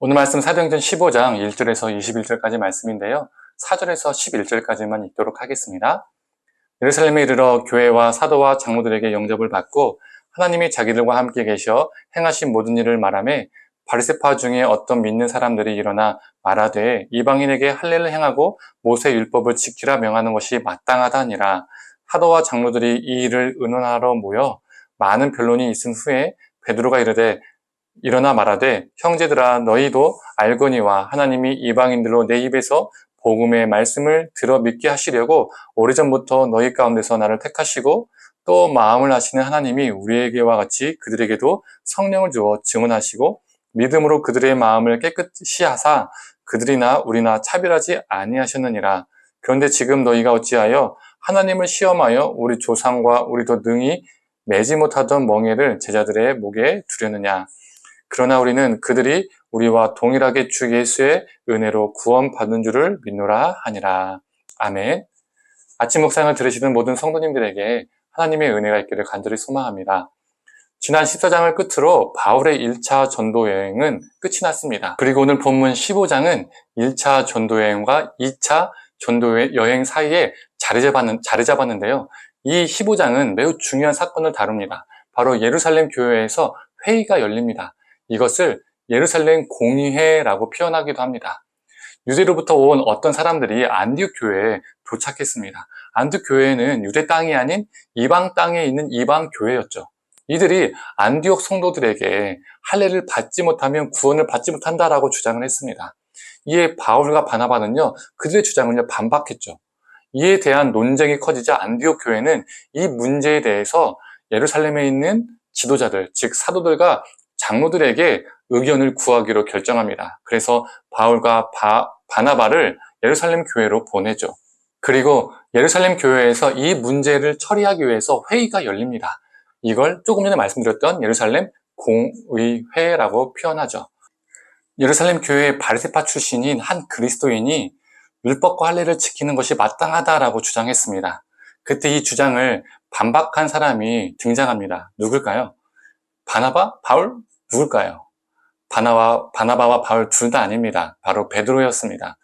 오늘 말씀 사도행전 15장 1절에서 21절까지 말씀인데요. 4절에서 11절까지만 읽도록 하겠습니다. 예루살렘에 이르러 교회와 사도와 장로들에게 영접을 받고 하나님이 자기들과 함께 계셔 행하신 모든 일을 말하며 바리새파 중에 어떤 믿는 사람들이 일어나 말하되 이방인에게 할례를 행하고 모세 율법을 지키라 명하는 것이 마땅하다 하니라. 사도와 장로들이 이 일을 의논하러 모여 많은 변론이 있은 후에 베드로가 이르되 일어나 말하되 형제들아 너희도 알거니와 하나님이 이방인들로 내 입에서 복음의 말씀을 들어 믿게 하시려고 오래전부터 너희 가운데서 나를 택하시고 또 마음을 아시는 하나님이 우리에게와 같이 그들에게도 성령을 주어 증언하시고 믿음으로 그들의 마음을 깨끗이 하사 그들이나 우리나 차별하지 아니하셨느니라. 그런데 지금 너희가 어찌하여 하나님을 시험하여 우리 조상과 우리도 능히 매지 못하던 멍에를 제자들의 목에 두려느냐. 그러나 우리는 그들이 우리와 동일하게 주 예수의 은혜로 구원받는 줄을 믿노라 하니라. 아멘. 아침 묵상을 들으시는 모든 성도님들에게 하나님의 은혜가 있기를 간절히 소망합니다. 지난 14장을 끝으로 바울의 1차 전도 여행은 끝이 났습니다. 그리고 오늘 본문 15장은 1차 전도 여행과 2차 전도 여행 사이에 자리 잡았는데요. 이 15장은 매우 중요한 사건을 다룹니다. 바로 예루살렘 교회에서 회의가 열립니다. 이것을 예루살렘 공의회라고 표현하기도 합니다. 유대로부터 온 어떤 사람들이 안디옥 교회에 도착했습니다. 안디옥 교회는 유대 땅이 아닌 이방 땅에 있는 이방 교회였죠. 이들이 안디옥 성도들에게 할례를 받지 못하면 구원을 받지 못한다라고 주장을 했습니다. 이에 바울과 바나바는요, 그들의 주장을 반박했죠. 이에 대한 논쟁이 커지자 안디옥 교회는 이 문제에 대해서 예루살렘에 있는 지도자들, 즉 사도들과 장로들에게 의견을 구하기로 결정합니다. 그래서 바울과 바나바를 예루살렘 교회로 보내죠. 그리고 예루살렘 교회에서 이 문제를 처리하기 위해서 회의가 열립니다. 이걸 조금 전에 말씀드렸던 예루살렘 공의회라고 표현하죠. 예루살렘 교회의 바리새파 출신인 한 그리스도인이 율법과 할례를 지키는 것이 마땅하다라고 주장했습니다. 그때 이 주장을 반박한 사람이 등장합니다. 누굴까요? 바나바? 바울? 누굴까요? 바나바와 바울 둘 다 아닙니다. 바로 베드로였습니다.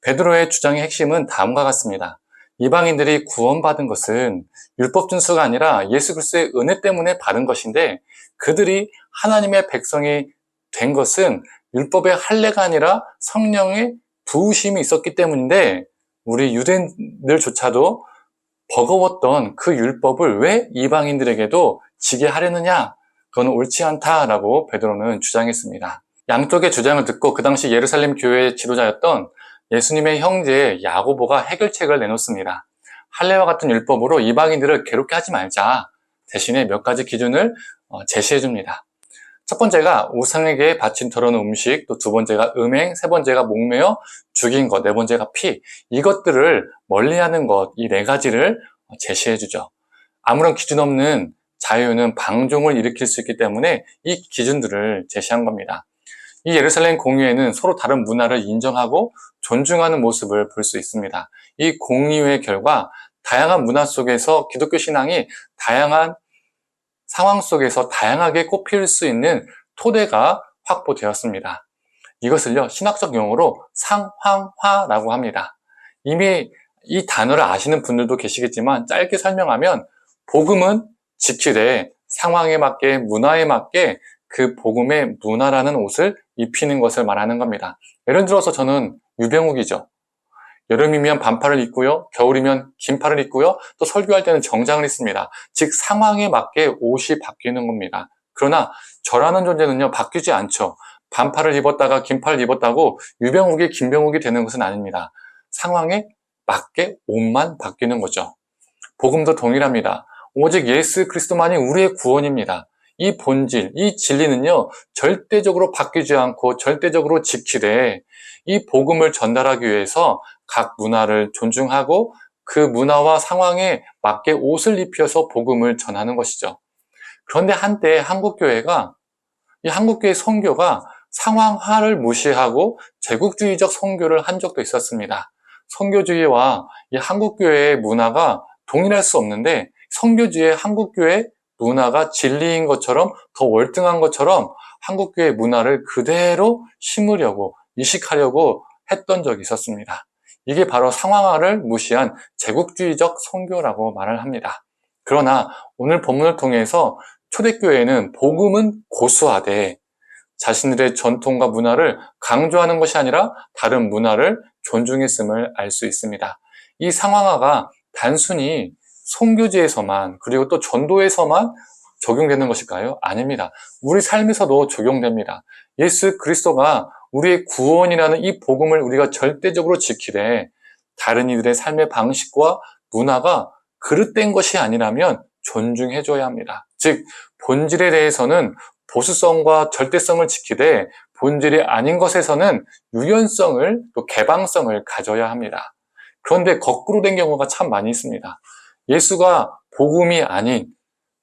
베드로의 주장의 핵심은 다음과 같습니다. 이방인들이 구원받은 것은 율법 준수가 아니라 예수 그리스도의 은혜 때문에 받은 것인데 그들이 하나님의 백성이 된 것은 율법의 할례가 아니라 성령의 부으심이 있었기 때문인데 우리 유대인들조차도 버거웠던 그 율법을 왜 이방인들에게도 지게 하려느냐? 그건 옳지 않다라고 베드로는 주장했습니다. 양쪽의 주장을 듣고 그 당시 예루살렘 교회의 지도자였던 예수님의 형제 야고보가 해결책을 내놓습니다. 할례와 같은 율법으로 이방인들을 괴롭게 하지 말자. 대신에 몇 가지 기준을 제시해 줍니다. 첫 번째가 우상에게 바친 더러운 음식, 또 두 번째가 음행, 세 번째가 목매어 죽인 것, 네 번째가 피. 이것들을 멀리하는 것, 이 네 가지를 제시해 주죠. 아무런 기준 없는 자유는 방종을 일으킬 수 있기 때문에 이 기준들을 제시한 겁니다. 이 예루살렘 공의회는 서로 다른 문화를 인정하고 존중하는 모습을 볼 수 있습니다. 이 공의회 결과 다양한 문화 속에서 기독교 신앙이 다양한 상황 속에서 다양하게 꽃피울 수 있는 토대가 확보되었습니다. 이것을요, 신학적 용어로 상황화라고 합니다. 이미 이 단어를 아시는 분들도 계시겠지만 짧게 설명하면 복음은 지키되 상황에 맞게 문화에 맞게 그 복음의 문화라는 옷을 입히는 것을 말하는 겁니다. 예를 들어서 저는 유병욱이죠. 여름이면 반팔을 입고요. 겨울이면 긴팔을 입고요. 또 설교할 때는 정장을 입습니다. 즉 상황에 맞게 옷이 바뀌는 겁니다. 그러나 저라는 존재는요. 바뀌지 않죠. 반팔을 입었다가 긴팔을 입었다고 유병욱이 김병욱이 되는 것은 아닙니다. 상황에 맞게 옷만 바뀌는 거죠. 복음도 동일합니다. 오직 예수 그리스도만이 우리의 구원입니다. 이 본질, 이 진리는요, 절대적으로 바뀌지 않고 절대적으로 지키되 이 복음을 전달하기 위해서 각 문화를 존중하고 그 문화와 상황에 맞게 옷을 입혀서 복음을 전하는 것이죠. 그런데 한때 한국교회가, 이 한국교회 선교가 상황화를 무시하고 제국주의적 선교를 한 적도 있었습니다. 선교주의와 이 한국교회의 문화가 동일할 수 없는데 선교주의의 한국교회 문화가 진리인 것처럼 더 월등한 것처럼 한국교회 문화를 그대로 심으려고 이식하려고 했던 적이 있었습니다. 이게 바로 상황화를 무시한 제국주의적 선교라고 말을 합니다. 그러나 오늘 본문을 통해서 초대교회는 복음은 고수하되 자신들의 전통과 문화를 강조하는 것이 아니라 다른 문화를 존중했음을 알 수 있습니다. 이 상황화가 단순히 선교지에서만 그리고 또 전도에서만 적용되는 것일까요? 아닙니다. 우리 삶에서도 적용됩니다. 예수 그리스도가 우리의 구원이라는 이 복음을 우리가 절대적으로 지키되 다른 이들의 삶의 방식과 문화가 그릇된 것이 아니라면 존중해줘야 합니다. 즉 본질에 대해서는 보수성과 절대성을 지키되 본질이 아닌 것에서는 유연성을 또 개방성을 가져야 합니다. 그런데 거꾸로 된 경우가 참 많이 있습니다. 예수가 복음이 아닌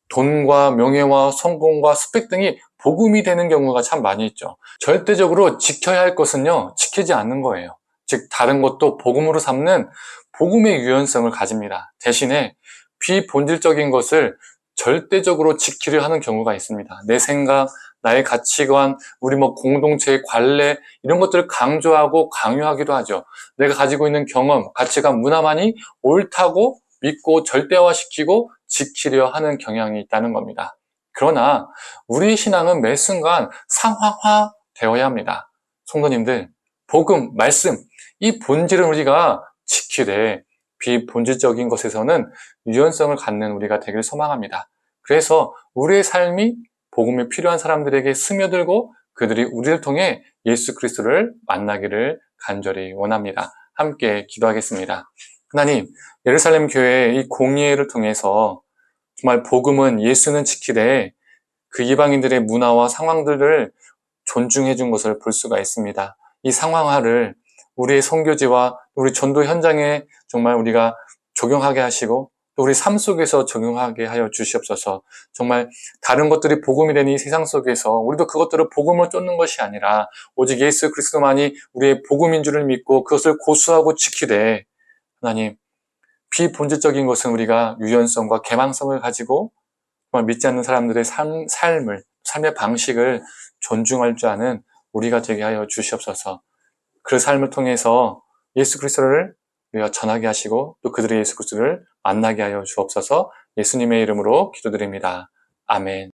돈과 명예와 성공과 스펙 등이 복음이 되는 경우가 참 많이 있죠. 절대적으로 지켜야 할 것은요, 지키지 않는 거예요. 즉 다른 것도 복음으로 삼는 복음의 유연성을 가집니다. 대신에 비본질적인 것을 절대적으로 지키려 하는 경우가 있습니다. 내 생각, 나의 가치관, 우리 공동체의 관례 이런 것들을 강조하고 강요하기도 하죠. 내가 가지고 있는 경험, 가치관, 문화만이 옳다고 믿고 절대화시키고 지키려 하는 경향이 있다는 겁니다. 그러나 우리 신앙은 매 순간 상황화 되어야 합니다. 성도님들, 복음, 말씀, 이 본질은 우리가 지키되 비본질적인 것에서는 유연성을 갖는 우리가 되길 소망합니다. 그래서 우리의 삶이 복음이 필요한 사람들에게 스며들고 그들이 우리를 통해 예수 그리스도를 만나기를 간절히 원합니다. 함께 기도하겠습니다. 하나님, 예루살렘 교회의 이 공예를 통해서 정말 복음은 예수는 지키되 그 이방인들의 문화와 상황들을 존중해 준 것을 볼 수가 있습니다. 이 상황화를 우리의 선교지와 우리 전도 현장에 정말 우리가 적용하게 하시고 또 우리 삶 속에서 적용하게 하여 주시옵소서. 정말 다른 것들이 복음이 되는 이 세상 속에서 우리도 그것들을 복음을 쫓는 것이 아니라 오직 예수 그리스도만이 우리의 복음인 줄을 믿고 그것을 고수하고 지키되 하나님 비본질적인 것은 우리가 유연성과 개방성을 가지고 정말 믿지 않는 사람들의 삶의 방식을 존중할 줄 아는 우리가 되게 하여 주시옵소서. 그 삶을 통해서 예수 그리스도를 우리가 전하게 하시고 또 그들의 예수 그리스도를 만나게 하여 주옵소서. 예수님의 이름으로 기도드립니다. 아멘.